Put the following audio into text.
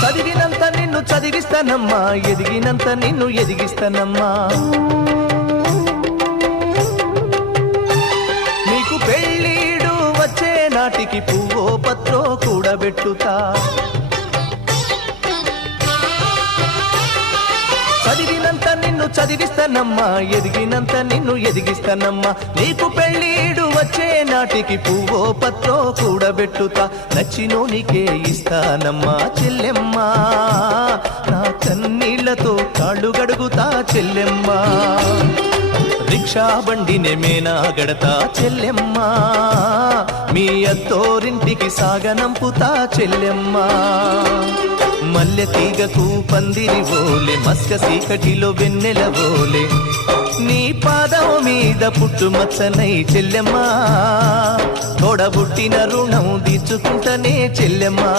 చదివినంత నిన్ను చదివిస్తానమ్మా, ఎదిగినంత నిన్ను ఎదిగిస్తానమ్మా. నీకు పెళ్ళీడు వచ్చే నాటికి పువ్వో పత్రో కూడబెట్టుతా. చదివినంత నిన్ను చదివిస్తానమ్మా, ఎదిగినంత నిన్ను ఎదిగిస్తానమ్మా. నీకు పెళ్ళీడు వచ్చే నాటికి పువ్వో పత్రో కూడబెట్టుతా. నచ్చినోనికే ఇస్తానమ్మా చెల్లెమ్మా, నా కన్నీళ్లతో కాళ్ళు గడుగుతా చెల్లెమ్మా. రిక్షా బండినే మేనా గడతా చెల్లెమ్మా, మీ అత్తోరింటికి సాగనంపుతా చెల్లెమ్మా. మల్లె తీగకు పందిరి ఓలే, మస్క సీకటిలో వెన్నెల ఓలే, నీ పాదం మీద పుట్టుమచ్చనై చెల్లెమ్మా. తోడబుట్టిన రుణం తీర్చుకుంటనే చెల్లెమ్మా.